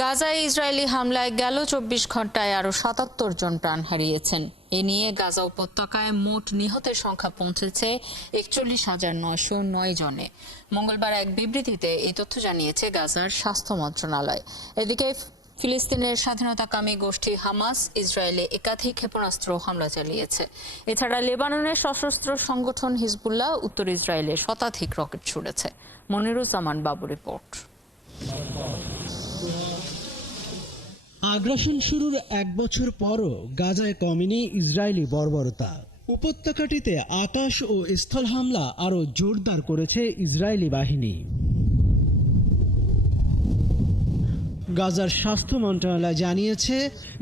গাজায় ইসরায়েলি হামলায় গেল ২৪ ঘন্টায় আরও ৭৭ জন প্রাণ হারিয়েছেন। এ নিয়ে গাজা উপত্যকায় মোট নিহতের সংখ্যা পৌঁছেছে ৪১,৯০৯ জনে। মঙ্গলবার এক বিবৃতিতে এই তথ্য জানিয়েছে গাজার স্বাস্থ্য মন্ত্রণালয়। এদিকে ফিলিস্তিনের স্বাধীনতাকামী গোষ্ঠী হামাস ইসরায়েলে একাধিক ক্ষেপণাস্ত্র হামলা চালিয়েছে। এছাড়া লেবাননের সশস্ত্র সংগঠন হিজবুল্লাহ উত্তর ইসরায়েলে শতাধিক রকেট ছুড়েছে। মনিরুজ্জামান বাবু রিপোর্ট। আগ্রাসন শুরুর এক বছর পরও গাজায় কমেনি ইসরায়েলি বর্বরতা। উপত্যকাটিতে আকাশ ও স্থল হামলা আরও জোরদার করেছে ইসরায়েলি বাহিনী। গাজার স্বাস্থ্য মন্ত্রণালয় জানিয়েছে,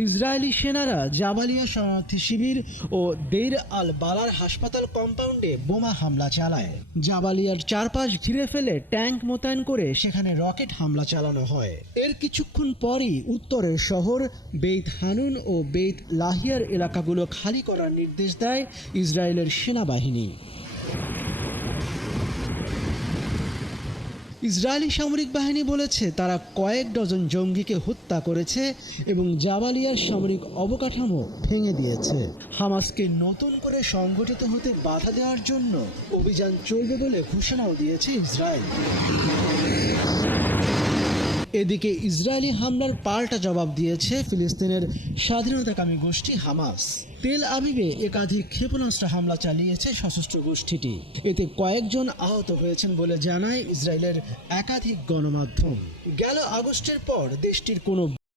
ইসরায়েলি সেনারা জাবালিয়া শরণার্থী শিবির ও দেইর আল বালার হাসপাতাল কম্পাউন্ডে বোমা হামলা চালায়। জাবালিয়ার চারপাশ ঘিরে ফেলে ট্যাঙ্ক মোতায়েন করে সেখানে রকেট হামলা চালানো হয়। এর কিছুক্ষণ পরই উত্তরের শহর বেইত হানুন ও বেইত লাহিয়ার এলাকাগুলো খালি করার নির্দেশ দেয় ইসরায়েলের সেনাবাহিনী। ইসরায়েলি সামরিক বাহিনী বলেছে, তারা কয়েক ডজন জঙ্গিকে হত্যা করেছে এবং জাবালিয়ার সামরিক অবকাঠামো ভেঙে দিয়েছে। হামাসকে নতুন করে সংগঠিত হতে বাধা দেওয়ার জন্য অভিযান চলবে বলে ঘোষণাও দিয়েছে ইসরায়েল। এদিকে ইসরায়েলি হামলার পাল্টা জবাব দিয়েছে ফিলিস্তিনের স্বাধীনতাকামী গোষ্ঠী হামাস। তেল আবিবে একাধিক ক্ষেপণাস্ত্র হামলা চালিয়েছে সশস্ত্র গোষ্ঠীটি। এতে কয়েকজন আহত হয়েছেন বলে জানায় ইসরায়েলের একাধিক গণমাধ্যম। গেল আগস্টের পর দেশটির কোনো